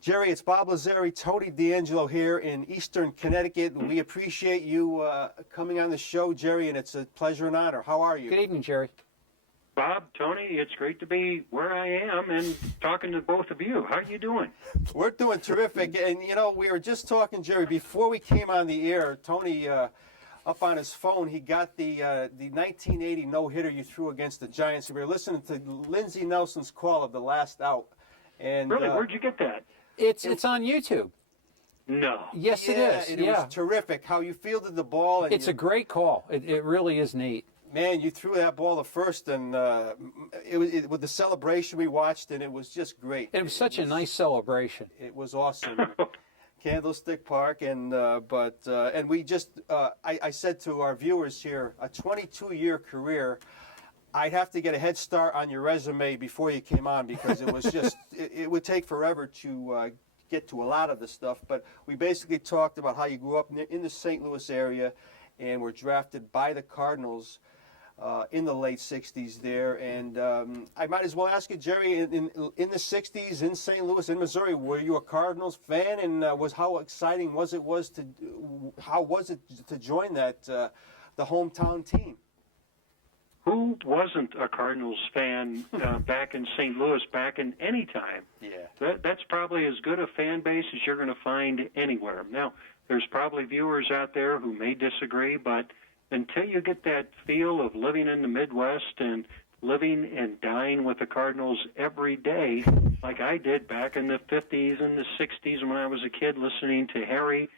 Jerry, it's Bob Lazari, Tony D'Angelo here in Eastern Connecticut. We appreciate you coming on the show, Jerry, and it's a pleasure and honor. How are you? Good evening, Jerry. Bob, Tony, it's great to be where I am and talking to both of you. How are you doing? We're doing terrific. And, you know, we were just talking, Jerry, before we came on the air, Tony, up on his phone, he got the 1980 no-hitter you threw against the Giants. We were listening to Lindsey Nelson's call of the last out. And Really? Where'd you get that? It's on YouTube. No. Yes, it is. It was terrific how you fielded the ball. And It's a great call. It really is neat. Man, you threw that ball to first, and with the celebration we watched, and it was just great. It was such a nice celebration. It was awesome. Candlestick Park, and we just, I said to our viewers here, a 22-year career. I'd have to get a head start on your resume before you came on because it was just, it would take forever to get to a lot of the stuff. But we basically talked about how you grew up in the St. Louis area and were drafted by the Cardinals in the late 60s there. And I might as well ask you, Jerry, in the 60s in St. Louis, in Missouri, were you a Cardinals fan? And how exciting was it to join that, the hometown team? Who wasn't a Cardinals fan back in St. Louis, back in any time? Yeah. That's probably as good a fan base as you're going to find anywhere. Now, there's probably viewers out there who may disagree, but until you get that feel of living in the Midwest and living and dying with the Cardinals every day, like I did back in the 50s and the 60s when I was a kid listening to Harry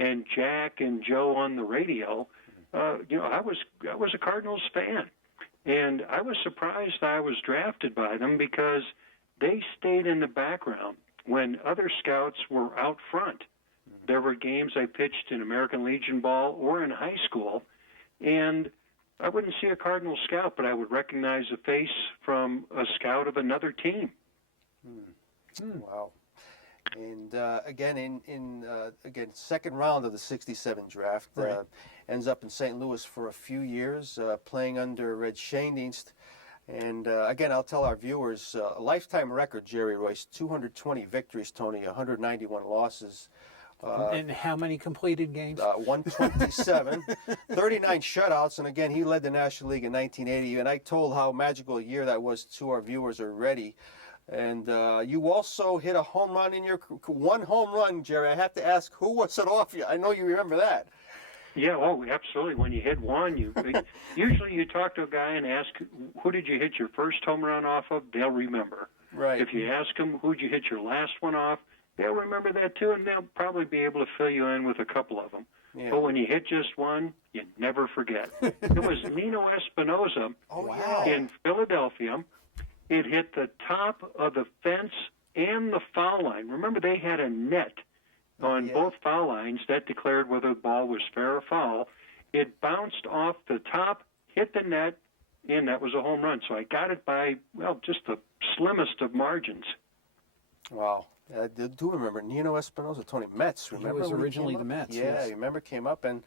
and Jack and Joe on the radio, I was a Cardinals fan. And I was surprised I was drafted by them because they stayed in the background when other scouts were out front. There were games I pitched in American Legion ball or in high school, and I wouldn't see a Cardinal scout, but I would recognize a face from a scout of another team. Wow. And again, again, second round of the '67 draft, Right. Ends up in St. Louis for a few years, playing under Red Schoendienst. And again, I'll tell our viewers, a lifetime record, Jerry Royce, 220 victories, Tony, 191 losses. And how many completed games? 127, 39 shutouts, and again, he led the National League in 1980. And I told how magical a year that was to our viewers already. And you also hit a home run in your one home run, Jerry. I have to ask, who was it off you? I know you remember that. Yeah, oh, absolutely. When you hit one, usually you talk to a guy and ask, who did you hit your first home run off of? They'll remember. Right. If you ask them, who'd you hit your last one off? They'll remember that too, and they'll probably be able to fill you in with a couple of them. Yeah. But when you hit just one, you never forget. It was Nino Espinosa in Philadelphia. It hit the top of the fence and the foul line. Remember, they had a net on both foul lines that declared whether the ball was fair or foul. It bounced off the top, hit the net, and that was a home run. So I got it by, well, just the slimmest of margins. Wow. I do remember Nino Espinosa, Tony Mets. Remember He was originally the Mets. Yeah, yes. I remember came up. And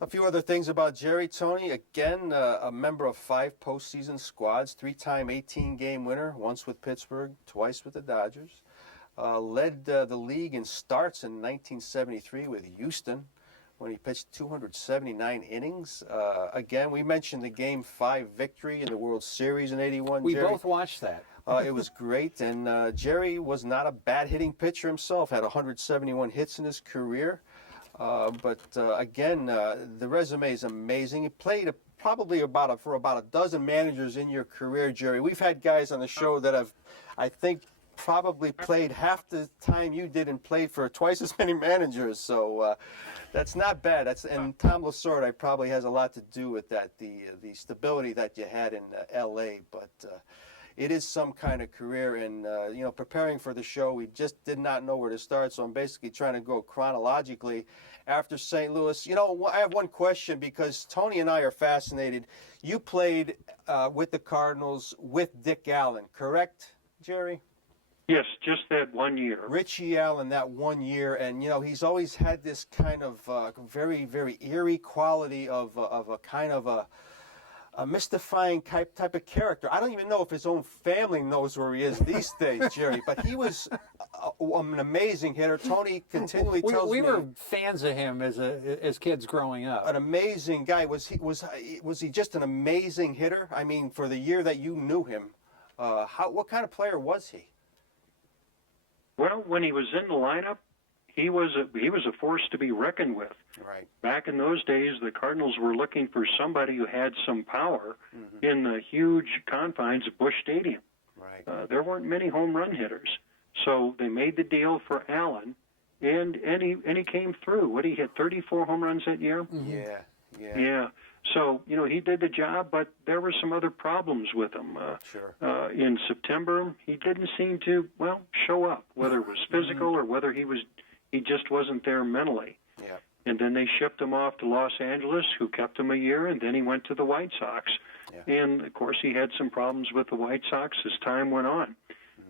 a few other things about Jerry, Tony. Again, a member of 5 postseason squads, 3-time 18-game winner, once with Pittsburgh, twice with the Dodgers. Led the league in starts in 1973 with Houston when he pitched 279 innings. Again, we mentioned the Game 5 victory in the World Series in '81. We Jerry. both watched that. It was great, and Jerry was not a bad hitting pitcher himself, had 171 hits in his career. But again, the resume is amazing. He played for about a dozen managers in your career, Jerry. We've had guys on the show that have, I think, probably played half the time you did and played for twice as many managers. So that's not bad. And Tom Lasorda probably has a lot to do with that, the stability that you had in L.A., but it is some kind of career, and preparing for the show, we just did not know where to start, so I'm basically trying to go chronologically after St. Louis. I have one question because Tony and I are fascinated. You played with the Cardinals with Dick Allen, correct, Jerry? Yes, just that 1 year. Richie Allen, that 1 year, and he's always had this kind of very, very eerie quality of a kind of a mystifying type of character. I don't even know if his own family knows where he is these days, Jerry, but he was an amazing hitter. Tony continually tells me we were fans of him as kids growing up. an amazing guy. Was he just an amazing hitter? I mean, for the year that you knew him, what kind of player was he? Well, when he was in the lineup, he was a force to be reckoned with. Right. Back in those days, the Cardinals were looking for somebody who had some power in the huge confines of Busch Stadium. Right. There weren't many home run hitters, so they made the deal for Allen, and he came through. What, he hit 34 home runs that year? Yeah. So, he did the job, but there were some other problems with him. Sure. In September, he didn't seem to, show up, whether it was physical or whether he just wasn't there mentally. Yeah. And then they shipped him off to Los Angeles, who kept him a year, and then he went to the White Sox. Yeah. And, of course, he had some problems with the White Sox as time went on.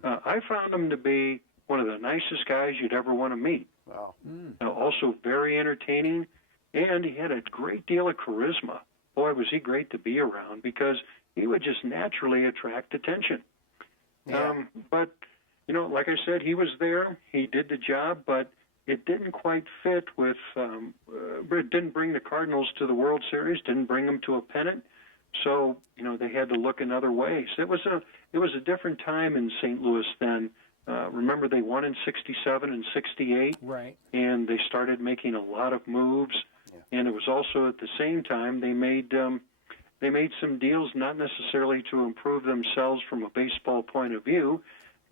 I found him to be one of the nicest guys you'd ever want to meet. Wow. Also very entertaining, and he had a great deal of charisma. Boy, was he great to be around because he would just naturally attract attention. Yeah. But, like I said, he was there. He did the job, but it didn't quite fit with it didn't bring the Cardinals to the World Series, didn't bring them to a pennant. So, they had to look in other ways. It was a different time in St. Louis then. Remember, they won in 67 and 68. Right. And they started making a lot of moves. Yeah. And it was also at the same time they made some deals not necessarily to improve themselves from a baseball point of view,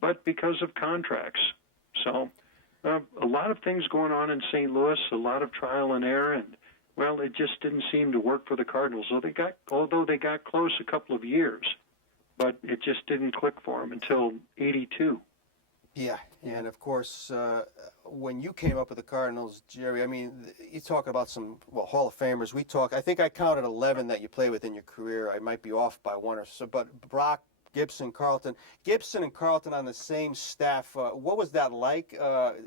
but because of contracts. So a lot of things going on in St. Louis, a lot of trial and error, and it just didn't seem to work for the Cardinals. Although they got close a couple of years, but it just didn't click for them until '82. Yeah, and of course, when you came up with the Cardinals, Jerry, I mean, you talk about some Hall of Famers. I think I counted 11 that you played with in your career. I might be off by one or so, but Brock, Gibson, Carlton. Gibson and Carlton on the same staff. What was that like?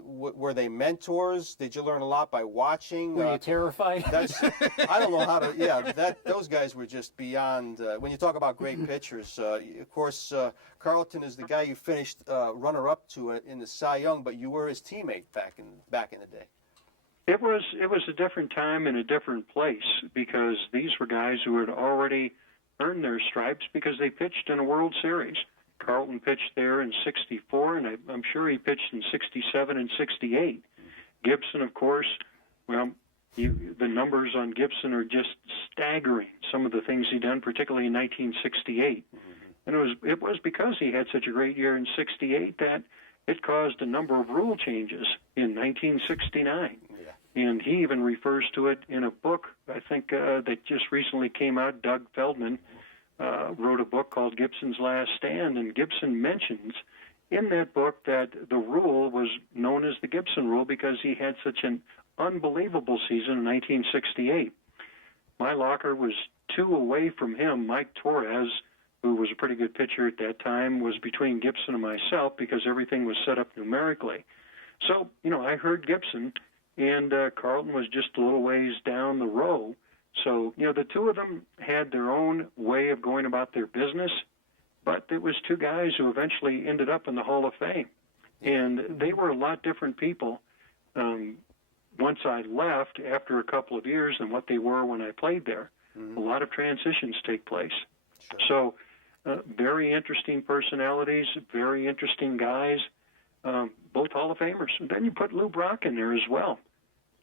Were they mentors? Did you learn a lot by watching? Were you terrified? I don't know how to. Yeah, those guys were just beyond. When you talk about great pitchers, of course, Carlton is the guy you finished runner-up to in the Cy Young, but you were his teammate back in the day. It was a different time and a different place because these were guys who had already earned their stripes because they pitched in a World Series. Carlton pitched there in 64, and I'm sure he pitched in 67 and 68. Gibson, of course, the numbers on Gibson are just staggering, some of the things he done, particularly in 1968. And it was because he had such a great year in 68 that it caused a number of rule changes in 1969. And he even refers to it in a book, I think, that just recently came out. Doug Feldman wrote a book called Gibson's Last Stand, and Gibson mentions in that book that the rule was known as the Gibson rule because he had such an unbelievable season in 1968. My locker was 2 away from him. Mike Torres, who was a pretty good pitcher at that time, was between Gibson and myself because everything was set up numerically. So, I heard Gibson, and Carlton was just a little ways down the row. So, the two of them had their own way of going about their business, but it was 2 guys who eventually ended up in the Hall of Fame. And they were a lot different people once I left after a couple of years than what they were when I played there. A lot of transitions take place. Sure. So, very interesting personalities, very interesting guys. Both Hall of Famers. And then you put Lou Brock in there as well.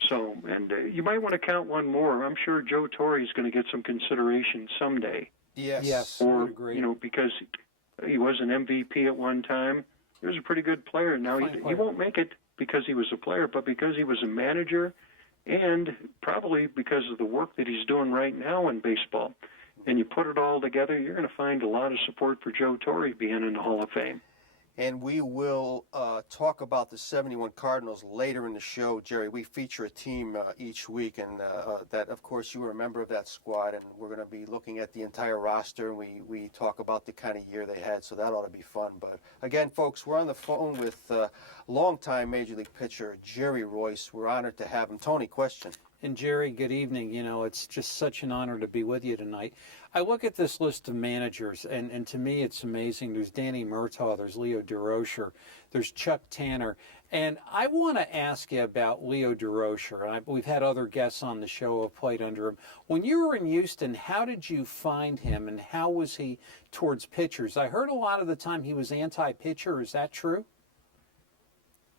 So, and you might want to count one more. I'm sure Joe Torre is going to get some consideration someday. Yes. Or, I would agree. Because he was an MVP at one time. He was a pretty good player. Now, he won't make it because he was a player, but because he was a manager and probably because of the work that he's doing right now in baseball. And you put it all together, you're going to find a lot of support for Joe Torre being in the Hall of Fame. And we will talk about the 71 Cardinals later in the show, Jerry. We feature a team each week, and that, of course, you were a member of that squad, and we're going to be looking at the entire roster, and we talk about the kind of year they had, so that ought to be fun. But, again, folks, we're on the phone with longtime Major League pitcher Jerry Royce. We're honored to have him. Tony, question. And Jerry, good evening. You know, it's just such an honor to be with you tonight. I look at this list of managers, and to me it's amazing. There's Danny Murtaugh, there's Leo Durocher, there's Chuck Tanner. And I want to ask you about Leo Durocher. We've had other guests on the show who have played under him. When you were in Houston, how did you find him, and how was he towards pitchers? I heard a lot of the time he was anti-pitcher. Is that true?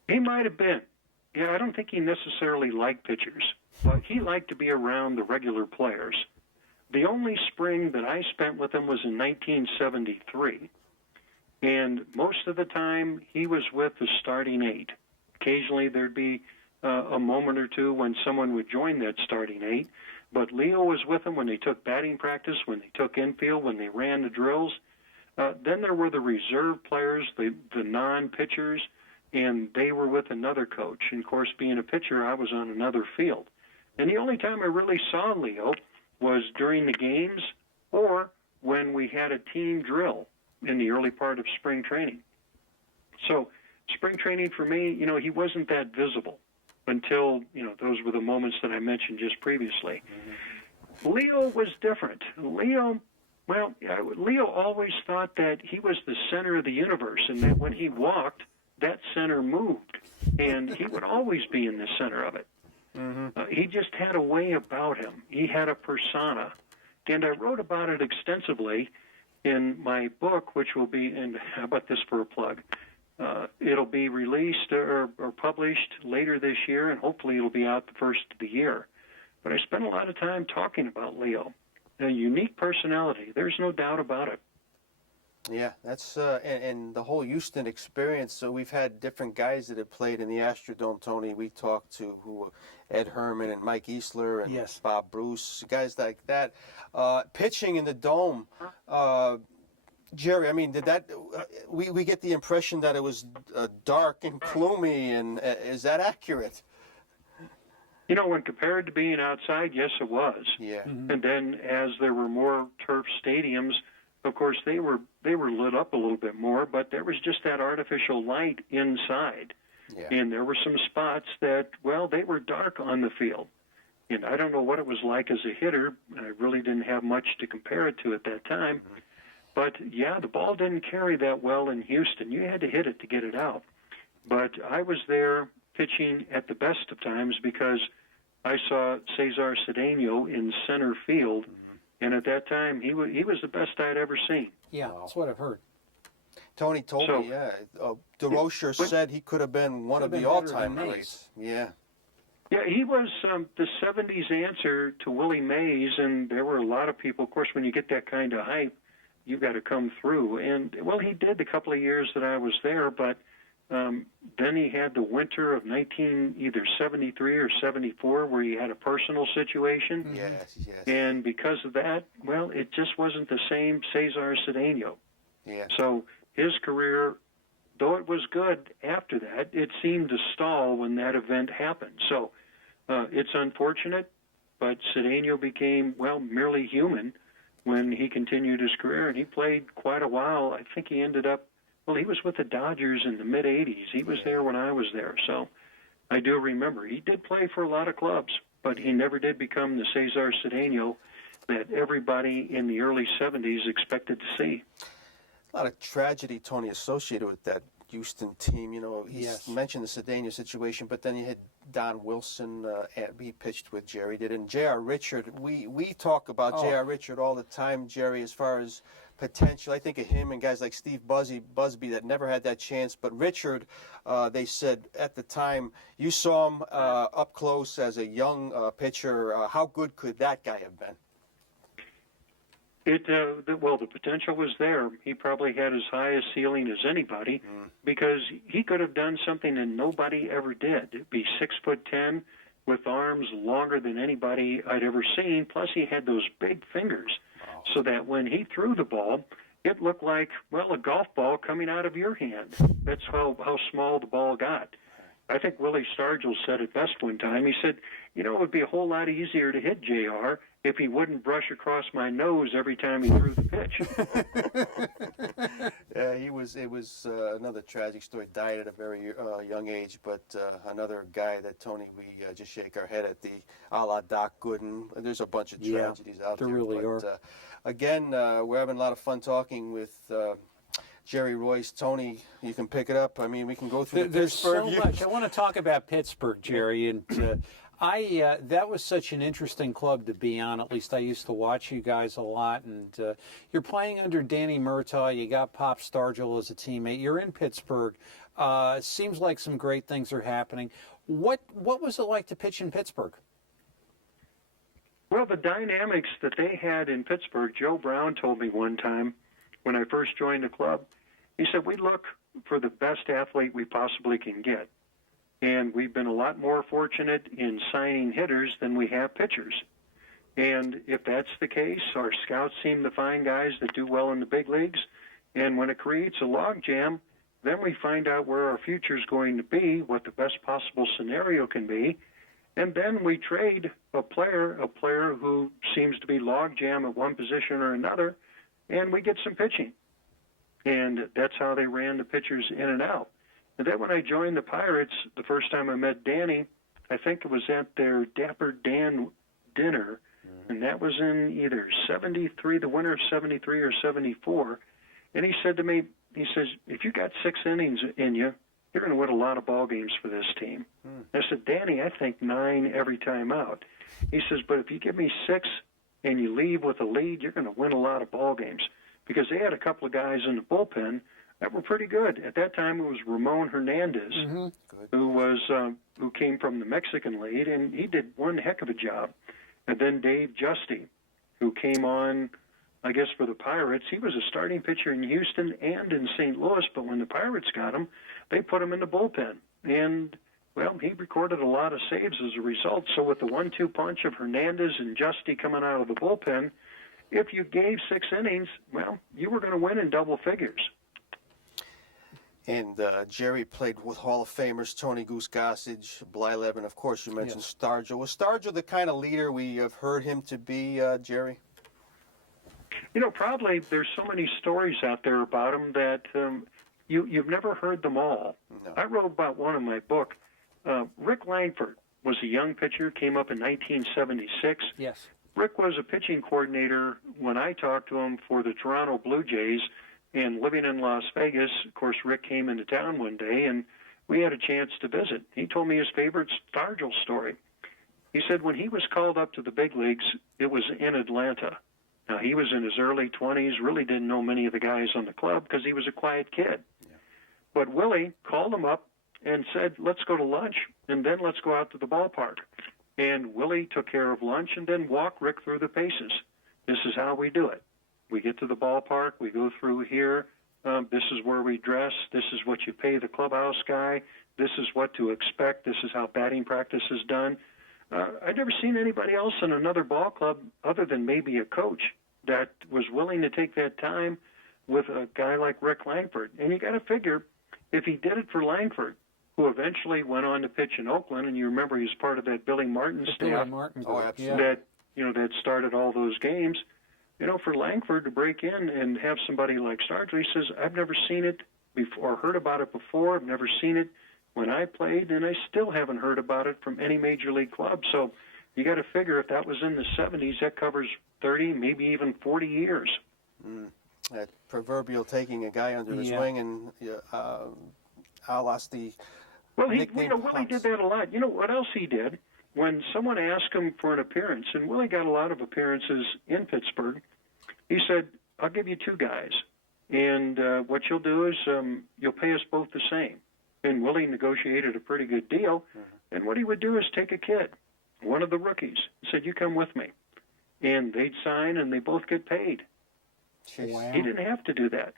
He might have been. Yeah, I don't think he necessarily liked pitchers, but he liked to be around the regular players. The only spring that I spent with him was in 1973, and most of the time he was with the starting 8. Occasionally there'd be a moment or two when someone would join that starting 8, but Leo was with them when they took batting practice, when they took infield, when they ran the drills. Then there were the reserve players, the non-pitchers, and they were with another coach. And, of course, being a pitcher, I was on another field. And the only time I really saw Leo was during the games or when we had a team drill in the early part of spring training. So spring training for me, you know, he wasn't that visible until, you know, those were the moments that I mentioned just previously. Mm-hmm. Leo was different. Leo always thought that he was the center of the universe and that when he walked, that center moved, and he would always be in the center of it. Mm-hmm. He just had a way about him. He had a persona, and I wrote about it extensively in my book, which will be, and how about this for a plug? It'll be released or published later this year, and hopefully it'll be out the first of the year. But I spent a lot of time talking about Leo. A unique personality. There's no doubt about it. Yeah, that's and the whole Houston experience. So we've had different guys that have played in the Astrodome, Tony. We talked to Ed Herman and Mike Easler and yes. Bob Bruce, guys like that. Pitching in the Dome, Jerry. I mean, did that? We get the impression that it was dark and gloomy, and is that accurate? You know, when compared to being outside, yes, it was. Yeah. Mm-hmm. And then as there were more turf stadiums, of course, they were lit up a little bit more, but there was just that artificial light inside. Yeah. And there were some spots that, well, they were dark on the field. And I don't know what it was like as a hitter. I really didn't have much to compare it to at that time. Mm-hmm. But, yeah, the ball didn't carry that well in Houston. You had to hit it to get it out. But I was there pitching at the best of times because I saw Cesar Cedeno in center field. Mm-hmm. And at that time, he was the best I'd ever seen. Yeah, that's what I've heard. Tony told me, yeah. Durocher said he could have been one of the all-time greats. Yeah. Yeah, he was the 70s answer to Willie Mays, and there were a lot of people. Of course, when you get that kind of hype, you've got to come through. And, well, he did the couple of years that I was there, but then he had the winter of either 73 or 74 where he had a personal situation. Yes, yes. And because of that, well, it just wasn't the same Cesar Cedeno. Yeah. So his career, though it was good after that, it seemed to stall when that event happened. So it's unfortunate, but Cedeno became, well, merely human when he continued his career, and he played quite a while. I think he ended up, well, he was with the Dodgers in the mid-'80s. He was there when I was there, so I do remember. He did play for a lot of clubs, but he never did become the Cesar Cedeno that everybody in the early 70s expected to see. A lot of tragedy, Tony, associated with that Houston team. You know, he mentioned the Cedeno situation, but then you had Don Wilson. He pitched with Jerry did, and J.R. Richard. We talk about J.R. Richard all the time, Jerry, as far as potential. I think of him and guys like Steve Busby that never had that chance. But Richard, they said at the time, you saw him up close as a young pitcher. How good could that guy have been? The potential was there. He probably had as high a ceiling as anybody because he could have done something that nobody ever did. Be 6'10" with arms longer than anybody I'd ever seen. Plus, he had those big fingers, so that when he threw the ball, it looked like, well, a golf ball coming out of your hand. That's how small the ball got. I think Willie Stargell said it best one time. He said, it would be a whole lot easier to hit JR if he wouldn't brush across my nose every time he threw the pitch. Yeah, it was another tragic story. Died at a very young age, but another guy that, Tony, we just shake our head at, the a la Doc Gooden. There's a bunch of tragedies out there. There really are. Again, we're having a lot of fun talking with Jerry Royce. Tony, you can pick it up. I mean, we can go through There's so Pittsburgh. much. I want to talk about Pittsburgh, Jerry, and that was such an interesting club to be on. At least I used to watch you guys a lot, and you're playing under Danny Murtaugh. You got Pop Stargell as a teammate. You're in Pittsburgh. Seems like some great things are happening. What was it like to pitch in Pittsburgh? Well, the dynamics that they had in Pittsburgh, Joe Brown told me one time when I first joined the club, he said, we look for the best athlete we possibly can get. And we've been a lot more fortunate in signing hitters than we have pitchers. And if that's the case, our scouts seem to find guys that do well in the big leagues. And when it creates a logjam, then we find out where our future is going to be, what the best possible scenario can be. And then we trade a player who seems to be logjam at one position or another, and we get some pitching. And that's how they ran the pitchers in and out. And then when I joined the Pirates, the first time I met Danny, I think it was at their Dapper Dan dinner, and that was in either 73, the winter of 73 or 74. And he said to me, he says, if you got 6 innings in you, you're going to win a lot of ball games for this team. I said, Danny, I think 9 every time out. He says, but if you give me 6 and you leave with a lead, you're going to win a lot of ball games. Because they had a couple of guys in the bullpen that were pretty good. At that time, it was Ramon Hernandez, who came from the Mexican League, and he did one heck of a job. And then Dave Justy, who came on, I guess, for the Pirates. He was a starting pitcher in Houston and in St. Louis, but when the Pirates got him, they put him in the bullpen. And, well, he recorded a lot of saves as a result. So with the 1-2 punch of Hernandez and Justy coming out of the bullpen, if you gave 6 innings, well, you were going to win in double figures. And Jerry played with Hall of Famers Tony Goose Gossage, Blylev, and of course you mentioned Stargell. Was Stargell the kind of leader we have heard him to be, Jerry? Probably there's so many stories out there about him that you've never heard them all. No. I wrote about one in my book. Rick Langford was a young pitcher, came up in 1976. Yes. Rick was a pitching coordinator when I talked to him for the Toronto Blue Jays, and living in Las Vegas, of course, Rick came into town one day, and we had a chance to visit. He told me his favorite Stargell story. He said when he was called up to the big leagues, it was in Atlanta. Now, he was in his early 20s, really didn't know many of the guys on the club because he was a quiet kid. Yeah. But Willie called him up and said, let's go to lunch, and then let's go out to the ballpark. And Willie took care of lunch and then walked Rick through the paces. This is how we do it. We get to the ballpark. We go through here. This is where we dress. This is what you pay the clubhouse guy. This is what to expect. This is how batting practice is done. I've never seen anybody else in another ball club other than maybe a coach that was willing to take that time with a guy like Rick Langford. And you got to figure, if he did it for Langford, who eventually went on to pitch in Oakland, and you remember he was part of that Billy Martin staff that started all those games. For Langford to break in and have somebody like Stargell, he says, I've never seen it before, heard about it before. I've never seen it when I played, and I still haven't heard about it from any major league club. So you got to figure if that was in the 70s, that covers 30, maybe even 40 years. That proverbial taking a guy under his wing and lost the Willie did that a lot. You know what else he did? When someone asked him for an appearance, and Willie got a lot of appearances in Pittsburgh, he said, I'll give you 2 guys, and what you'll do is you'll pay us both the same. And Willie negotiated a pretty good deal, and what he would do is take a kid, one of the rookies, and said, you come with me. And they'd sign, and they both get paid. Wow. He didn't have to do that.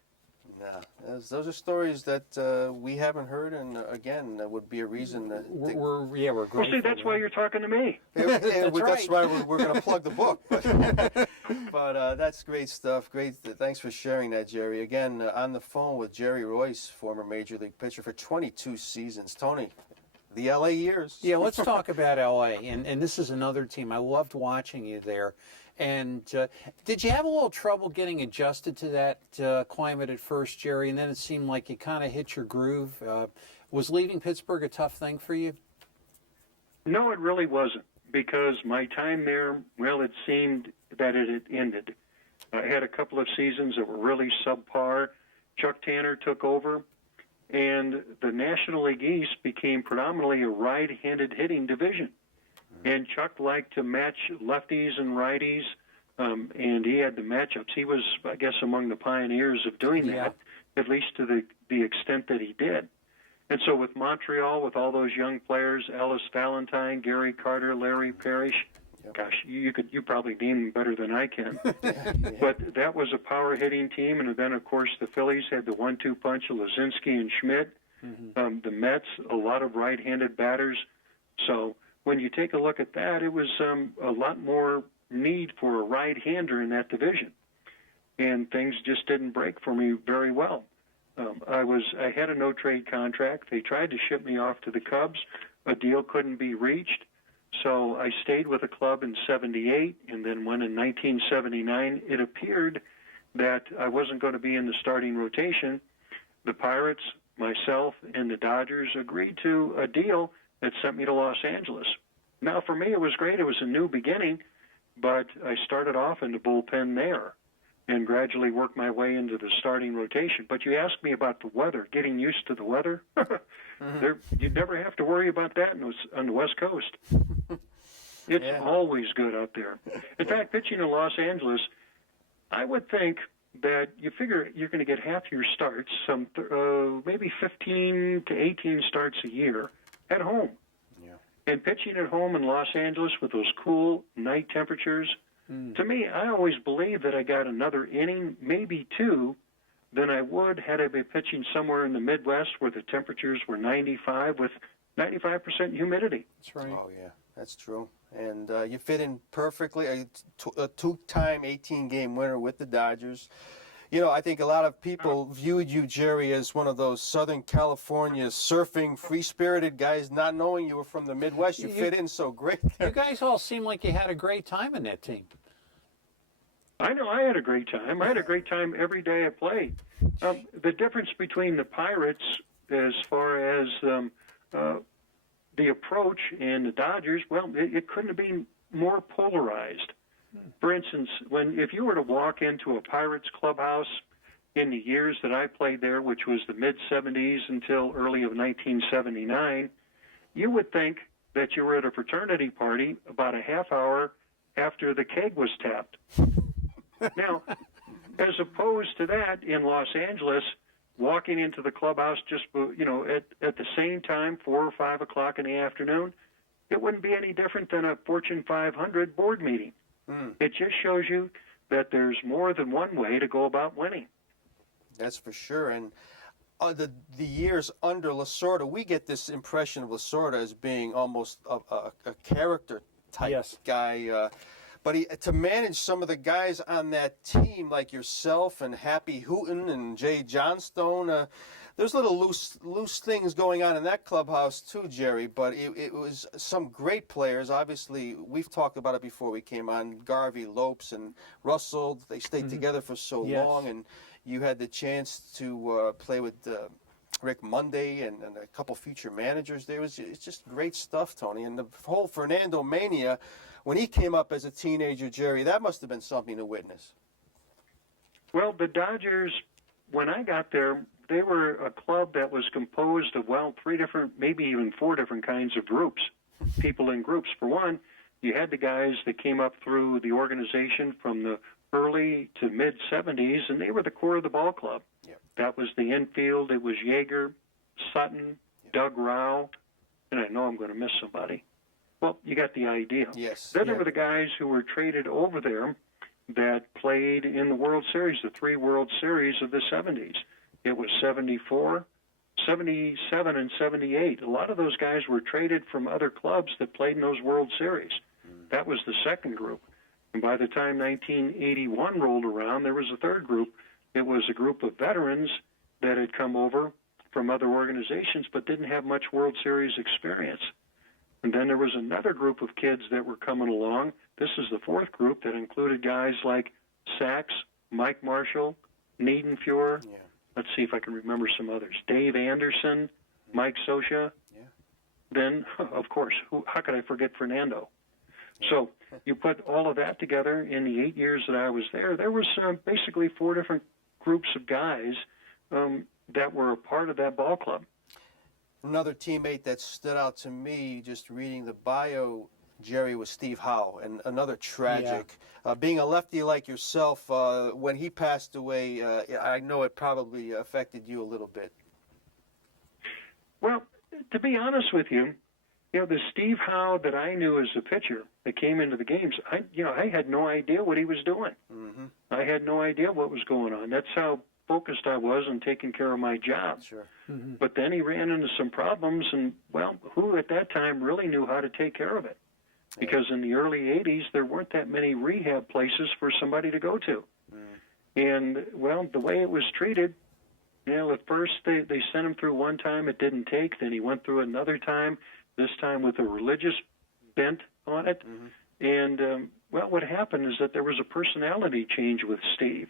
No, those are stories that we haven't heard, and again, that would be a reason that we're grateful. Well, see, that's why you're talking to me. That's why we're going to plug the book. But that's great stuff. Great. Thanks for sharing that, Jerry. Again, on the phone with Jerry Royce, former Major League pitcher for 22 seasons. Tony, The LA years. Yeah, let's talk about LA. And this is another team. I loved watching you there. And did you have a little trouble getting adjusted to that climate at first, Jerry? And then it seemed like you kind of hit your groove. Was leaving Pittsburgh a tough thing for you? No, it really wasn't, because my time there, well, it seemed that it had ended. I had a couple of seasons that were really subpar. Chuck Tanner took over, and the National League East became predominantly a right-handed hitting division. And Chuck liked to match lefties and righties, and he had the matchups. He was, I guess, among the pioneers of doing that, at least to the extent that he did. And so with Montreal, with all those young players, Ellis Valentine, Gary Carter, Larry Parrish, gosh, you probably name them better than I can. But that was a power hitting team, and then of course the Phillies had the 1-2 punch of Lazinski and Schmidt. The Mets, a lot of right-handed batters. So when you take a look at that, it was a lot more need for a right-hander in that division, and things just didn't break for me very well. I had a no-trade contract. They tried to ship me off to the Cubs. A deal couldn't be reached. So I stayed with the club in 78, and then when in 1979 it appeared that I wasn't going to be in the starting rotation, the Pirates, myself, and the Dodgers agreed to a deal that sent me to Los Angeles. Now, for me, it was great. It was a new beginning, but I started off in the bullpen there and gradually worked my way into the starting rotation. But you asked me about the weather, getting used to the weather. You never have to worry about that on the West Coast. It's always good out there. In fact, pitching in Los Angeles, I would think that you figure you're going to get half your starts, maybe 15 to 18 starts a year at home. And pitching at home in Los Angeles with those cool night temperatures, to me, I always believed that I got another inning, maybe two, than I would had I been pitching somewhere in the Midwest where the temperatures were 95 with 95% humidity. That's right. Oh, yeah, that's true. And you fit in perfectly, a two-time 18-game winner with the Dodgers. You know, I think a lot of people viewed you, Jerry, as one of those Southern California surfing, free-spirited guys, not knowing you were from the Midwest. You fit in so great there. You guys all seem like you had a great time in that team. I know I had a great time. I had a great time every day I played. The difference between the Pirates as far as the approach and the Dodgers, well, it couldn't have been more polarized. For instance, if you were to walk into a Pirates clubhouse in the years that I played there, which was the mid-'70s until early of 1979, you would think that you were at a fraternity party about a half hour after the keg was tapped. Now, as opposed to that, in Los Angeles, walking into the clubhouse just, at the same time, 4 or 5 o'clock in the afternoon, it wouldn't be any different than a Fortune 500 board meeting. It just shows you that there's more than one way to go about winning. That's for sure. And the years under Lasorda, we get this impression of Lasorda as being almost a character type guy. But to manage some of the guys on that team, like yourself and Happy Hooten and Jay Johnstone, there's little loose things going on in that clubhouse too, Jerry. But it was some great players. Obviously, we've talked about it before we came on. Garvey, Lopes, and Russell, they stayed together for so long. And you had the chance to play with Rick Monday and a couple future managers there. It's just great stuff, Tony. And the whole Fernando mania, when he came up as a teenager, Jerry, that must have been something to witness. Well, the Dodgers, when I got there, they were a club that was composed of, 3 different, maybe even 4 different kinds of groups, people in groups. For one, you had the guys that came up through the organization from the early to mid-'70s, and they were the core of the ball club. Yep. That was the infield. It was Yeager, Sutton, Doug Rao, and I know I'm going to miss somebody. Well, you got the idea. Yes. Then there were the guys who were traded over there that played in the World Series, the 3 World Series of the 70s. It was 74, 77, and 78. A lot of those guys were traded from other clubs that played in those World Series. That was the second group. And by the time 1981 rolled around, there was a third group. It was a group of veterans that had come over from other organizations, but didn't have much World Series experience. And then there was another group of kids that were coming along. This is the fourth group that included guys like Sachs, Mike Marshall, Niedenfuhr. Yeah. Let's see if I can remember some others. Dave Anderson, Mike Scioscia. Yeah. Then, of course, how could I forget Fernando? So you put all of that together in the 8 years that I was there. There was basically four different groups of guys that were a part of that ball club. Another teammate that stood out to me, just reading the bio, Jerry, was Steve Howe, and another tragic. Being a lefty like yourself, when he passed away, I know it probably affected you a little bit. Well, to be honest with you, the Steve Howe that I knew as a pitcher that came into the games, I had no idea what he was doing. Mm-hmm. I had no idea what was going on. That's how focused I was on taking care of my job. Sure. Mm-hmm. But then he ran into some problems, and, well, who at that time really knew how to take care of it? Because in the early 80s, there weren't that many rehab places for somebody to go to. And, well, the way it was treated, at first they sent him through one time. It didn't take. Then he went through another time, this time with a religious bent on it. Mm-hmm. And, well, what happened is that there was a personality change with Steve.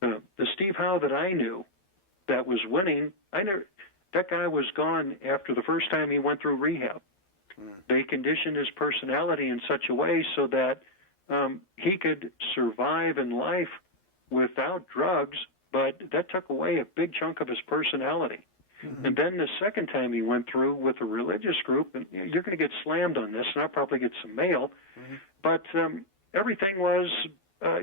The Steve Howe that I knew that was winning, that guy was gone after the first time he went through rehab. They conditioned his personality in such a way so that he could survive in life without drugs, but that took away a big chunk of his personality. Mm-hmm. And then the second time he went through with a religious group, and you're going to get slammed on this, and I'll probably get some mail, mm-hmm. but everything was,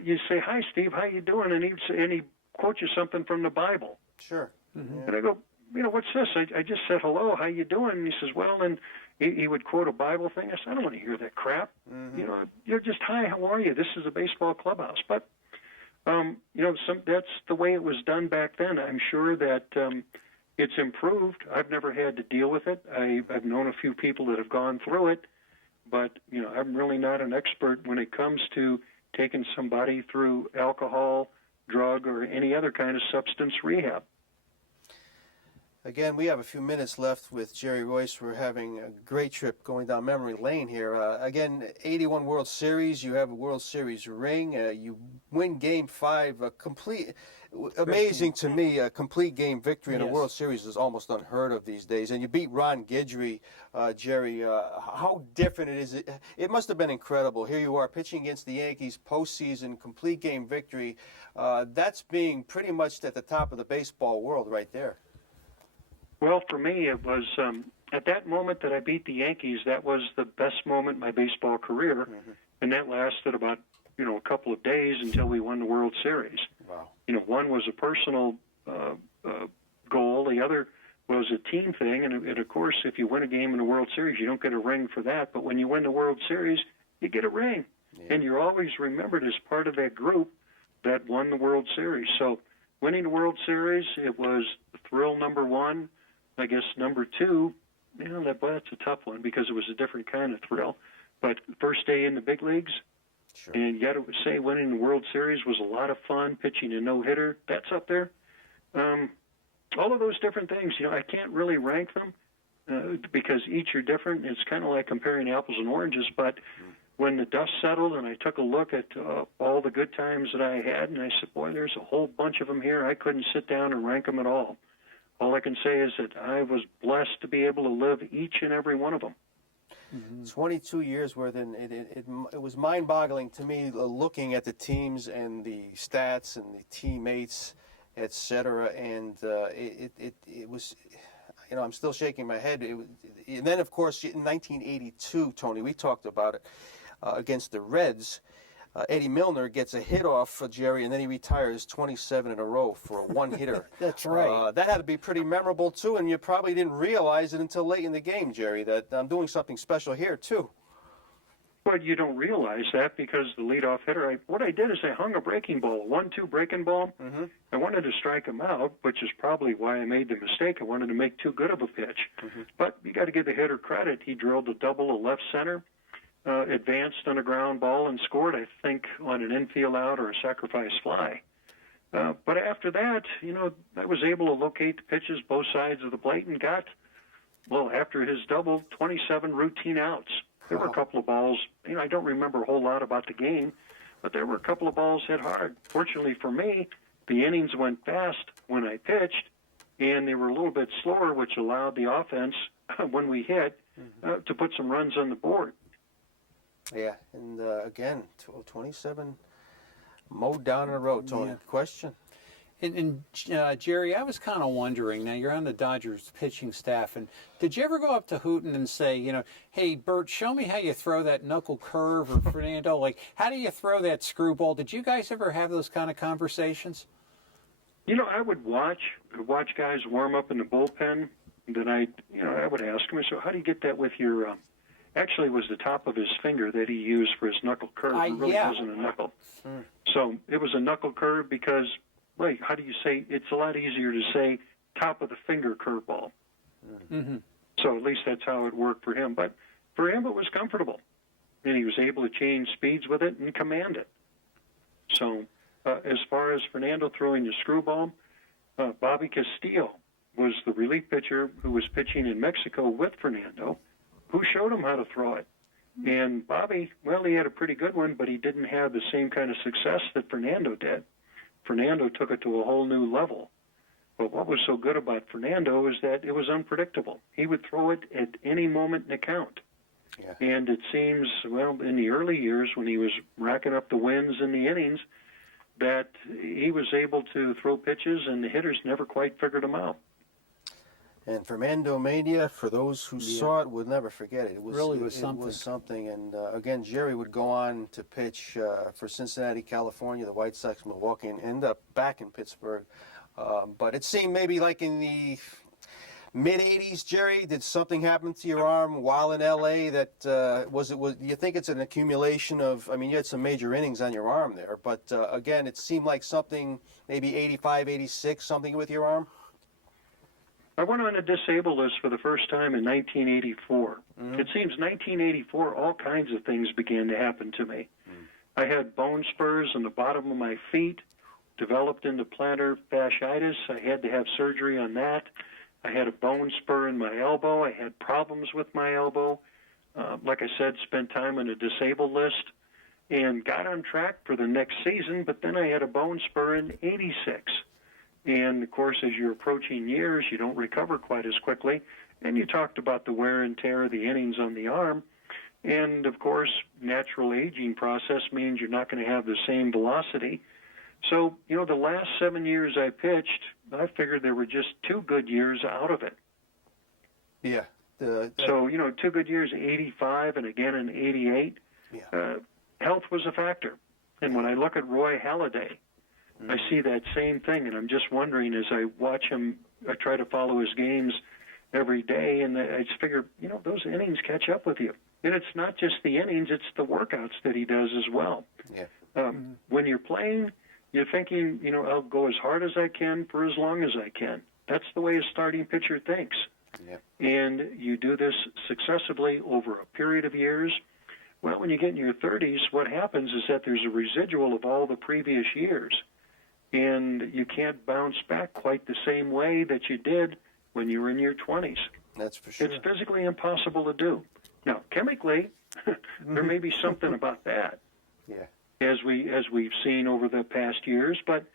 you say, "Hi, Steve, how you doing?" And he'd quote you something from the Bible. Sure. Mm-hmm. And I go, what's this? I just said, "Hello, how you doing?" And he says, "Well," and he would quote a Bible thing. I said, "I don't want to hear that crap. Mm-hmm. You're just, hi, how are you? This is a baseball clubhouse." But, that's the way it was done back then. I'm sure that it's improved. I've never had to deal with it. I've known a few people that have gone through it, but, I'm really not an expert when it comes to taking somebody through alcohol, drug, or any other kind of substance rehab. Again, we have a few minutes left with Jerry Royce. We're having a great trip going down memory lane here. Again, 81 World Series. You have a World Series ring. You win Game 5. Amazing to me, a complete game victory in a World Series is almost unheard of these days. And you beat Ron Guidry, Jerry. How different it is. It must have been incredible. Here you are pitching against the Yankees, postseason, complete game victory. That's being pretty much at the top of the baseball world right there. Well, for me, it was at that moment that I beat the Yankees, that was the best moment in my baseball career, mm-hmm. and that lasted about, a couple of days until we won the World Series. Wow. One was a personal goal, the other was a team thing, and of course, if you win a game in the World Series, you don't get a ring for that, but when you win the World Series, you get a ring, and you're always remembered as part of that group that won the World Series. So winning the World Series, it was thrill number one. I guess number two, that's a tough one because it was a different kind of thrill. But first day in the big leagues, sure. And yet it would say winning the World Series was a lot of fun. Pitching a no-hitter, that's up there. All of those different things, I can't really rank them because each are different. It's kind of like comparing apples and oranges. But when the dust settled and I took a look at all the good times that I had, and I said, boy, there's a whole bunch of them here. I couldn't sit down and rank them at all. All I can say is that I was blessed to be able to live each and every one of them. Mm-hmm. 22 years worth, and it was mind-boggling to me looking at the teams and the stats and the teammates, etc. And it was, I'm still shaking my head. And then, of course, in 1982, Tony, we talked about it against the Reds. Eddie Milner gets a hit off for Jerry, and then he retires 27 in a row for a one-hitter. That's right. That had to be pretty memorable, too, and you probably didn't realize it until late in the game, Jerry, that I'm doing something special here, too. Well, you don't realize that because the leadoff hitter, what I did is I hung a breaking ball, 1-2 breaking ball. Mm-hmm. I wanted to strike him out, which is probably why I made the mistake. I wanted to make too good of a pitch. Mm-hmm. But you got to give the hitter credit. He drilled a double to left center. Advanced on a ground ball and scored, I think, on an infield out or a sacrifice fly. But after that, I was able to locate the pitches both sides of the plate and got, well, after his double, 27 routine outs. There were a couple of balls, I don't remember a whole lot about the game, but there were a couple of balls hit hard. Fortunately for me, the innings went fast when I pitched, and they were a little bit slower, which allowed the offense, when we hit, to put some runs on the board. Yeah, and again, 27 mowed down in a row. Tony, question? And Jerry, I was kind of wondering, now you're on the Dodgers pitching staff, and did you ever go up to Hooten and say, hey, Bert, show me how you throw that knuckle curve, or Fernando, like, how do you throw that screwball? Did you guys ever have those kind of conversations? I would watch guys warm up in the bullpen. Then I would ask him, so how do you get that with your, actually it was the top of his finger that he used for his knuckle curve. It really wasn't a knuckle. So it was a knuckle curve because, like, how do you say, it's a lot easier to say top of the finger curveball. So at least that's how it worked for him. But for him, it was comfortable. And he was able to change speeds with it and command it. So as far as Fernando throwing the screwball, Bobby Castillo was the relief pitcher who was pitching in Mexico with Fernando, who showed him how to throw it. And Bobby, well, he had a pretty good one, but he didn't have the same kind of success that Fernando did. Fernando took it to a whole new level. But what was so good about Fernando is that it was unpredictable. He would throw it at any moment in the count. Yeah. And it seems, well, in the early years when he was racking up the wins in the innings, that he was able to throw pitches and the hitters never quite figured him out. And Fernando Mania, for those who saw it, would never forget it. It was something. It was something. And again, Jerry would go on to pitch for Cincinnati, California, the White Sox, Milwaukee, and end up back in Pittsburgh. But it seemed maybe like in the mid-'80s, Jerry, did something happen to your arm while in L.A. that was you think it's an accumulation of, I mean, you had some major innings on your arm there, but again, it seemed like something, maybe 85, 86, something with your arm? I went on a disabled list for the first time in 1984. It seems 1984, all kinds of things began to happen to me. I had bone spurs on the bottom of my feet, developed into plantar fasciitis. I had to have surgery on that. I had a bone spur in my elbow. I had problems with my elbow. Like I said, spent time on a disabled list and got on track for the next season, but then I had a bone spur in 86. And, of course, as you're approaching years, you don't recover quite as quickly. And you talked about the wear and tear of the innings on the arm. And, of course, natural aging process means you're not going to have the same velocity. So, the last 7 years I pitched, I figured there were just 2 good years out of it. Yeah. So, 2 good years, 85 and again in 88. Yeah. Health was a factor. And when I look at Roy Halladay, I see that same thing, and I'm just wondering as I watch him, I try to follow his games every day, and I just figure, those innings catch up with you. And it's not just the innings, it's the workouts that he does as well. Yeah. When you're playing, you're thinking, I'll go as hard as I can for as long as I can. That's the way a starting pitcher thinks. Yeah. And you do this successively over a period of years. Well, when you get in your 30s, what happens is that there's a residual of all the previous years. And you can't bounce back quite the same way that you did when you were in your 20s. That's for sure. It's physically impossible to do. Now, chemically, there may be something about that. Yeah. As we've seen over the past years, but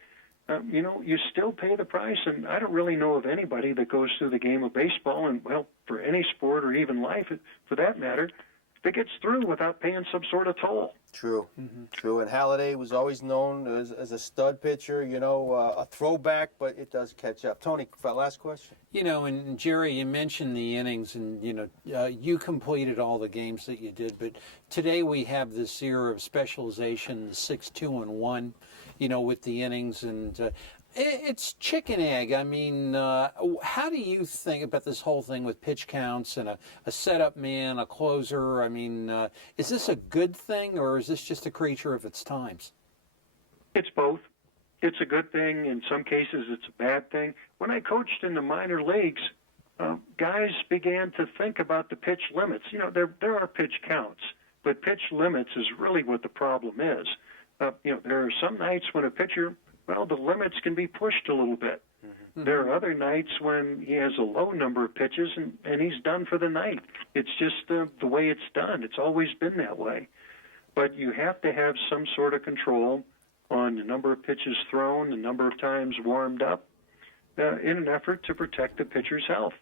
you still pay the price. And I don't really know of anybody that goes through the game of baseball, and well, for any sport or even life, for that matter, that gets through without paying some sort of toll. True, true. And Halladay was always known as a stud pitcher, a throwback, but it does catch up. Tony, last question. And Jerry, you mentioned the innings, and, you completed all the games that you did, but today we have this era of specialization, the 6-2-1, with the innings, and it's chicken egg. I mean, how do you think about this whole thing with pitch counts and a setup man, a closer? I mean, is this a good thing, or is this just a creature of its times? It's both. It's a good thing. In some cases, it's a bad thing. When I coached in the minor leagues, guys began to think about the pitch limits. There are pitch counts, but pitch limits is really what the problem is. There are some nights when a pitcher, well, the limits can be pushed a little bit. There are other nights when he has a low number of pitches and he's done for the night. It's just the way it's done. It's always been that way. But you have to have some sort of control on the number of pitches thrown, the number of times warmed up, in an effort to protect the pitcher's health.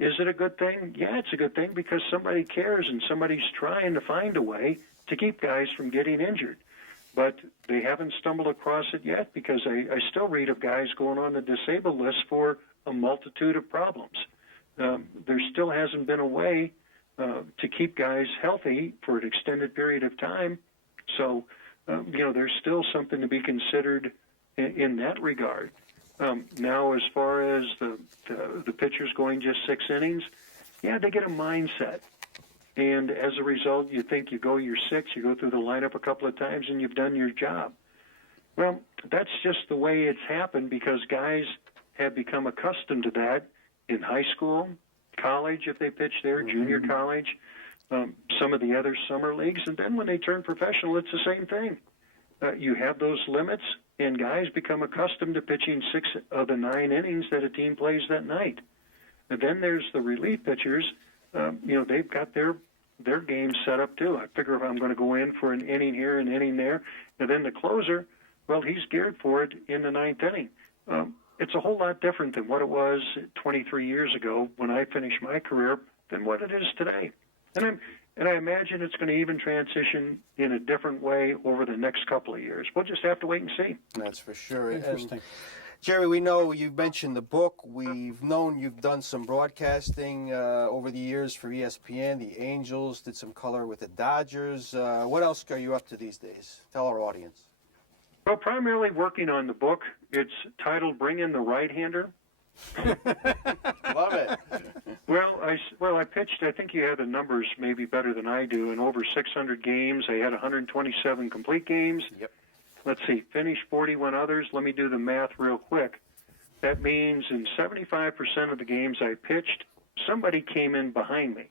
Is it a good thing? Yeah, it's a good thing because somebody cares and somebody's trying to find a way to keep guys from getting injured. But they haven't stumbled across it yet because I still read of guys going on the disabled list for a multitude of problems. There still hasn't been a way to keep guys healthy for an extended period of time. So, there's still something to be considered in that regard. Now, as far as the pitchers going just 6 innings, yeah, they get a mindset. And as a result, you think you go your 6, you go through the lineup a couple of times, and you've done your job. Well, that's just the way it's happened because guys have become accustomed to that in high school, college, if they pitch there, junior college, some of the other summer leagues. And then when they turn professional, it's the same thing. You have those limits, and guys become accustomed to pitching 6 of the 9 innings that a team plays that night. And then there's the relief pitchers. They've got their game set up too. I figure if I'm going to go in for an inning here, an inning there, and then the closer, well, he's geared for it in the 9th inning. It's a whole lot different than what it was 23 years ago when I finished my career than what it is today. And I imagine it's going to even transition in a different way over the next couple of years. We'll just have to wait and see. That's for sure. Interesting. And Jerry, we know you've mentioned the book. We've known you've done some broadcasting over the years for ESPN, the Angels, did some color with the Dodgers. What else are you up to these days? Tell our audience. Well, primarily working on the book. It's titled Bring in the Right-Hander. Love it. Well, I pitched, I think you have the numbers maybe better than I do, in over 600 games. I had 127 complete games. Yep. Let's see, finished 41 others. Let me do the math real quick. That means in 75% of the games I pitched, somebody came in behind me.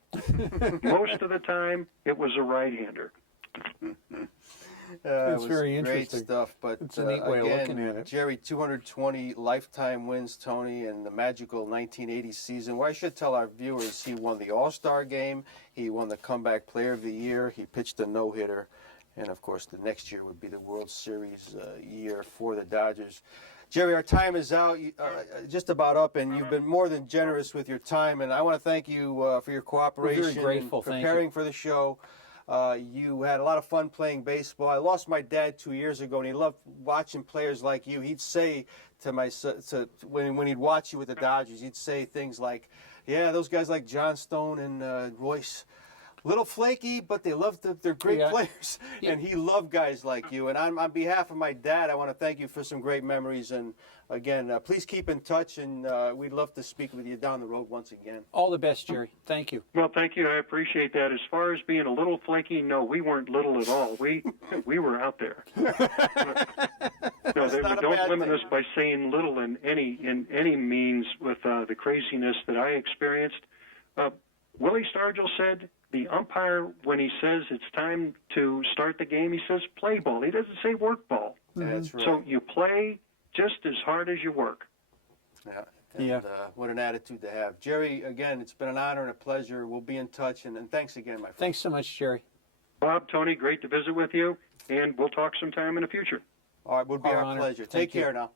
Most of the time, it was a right-hander. That's it was very great interesting. stuff. But It's a neat way of again, looking at it. Jerry, 220 lifetime wins, Tony, in the magical 1980 season. Well, I should tell our viewers he won the All-Star game. He won the Comeback Player of the Year. He pitched a no-hitter. And, of course, the next year would be the World Series year for the Dodgers. Jerry, our time is out, just about up, and you've been more than generous with your time. And I want to thank you for your cooperation. We're very grateful. In preparing for the show. You had a lot of fun playing baseball. I lost my dad 2 years ago, and he loved watching players like you. He'd say to my son, when he'd watch you with the Dodgers, he'd say things like, yeah, those guys like John Stone and Royce, little flaky, but they're great players. Yeah. And he loved guys like you. And on behalf of my dad, I want to thank you for some great memories. And again, please keep in touch, and we'd love to speak with you down the road once again. All the best, Jerry. Thank you. Well, thank you. I appreciate that. As far as being a little flaky, no, we weren't little at all. We were out there. No, don't limit us by saying little in any means with the craziness that I experienced. Willie Stargell said the umpire, when he says it's time to start the game, he says play ball. He doesn't say work ball. That's right. So you play just as hard as you work. Yeah. And what an attitude to have. Jerry, again, it's been an honor and a pleasure. We'll be in touch, and thanks again, my friend. Thanks so much, Jerry. Bob, Tony, great to visit with you, and we'll talk sometime in the future. All right, would be our honor. pleasure. Thank Take you. care now.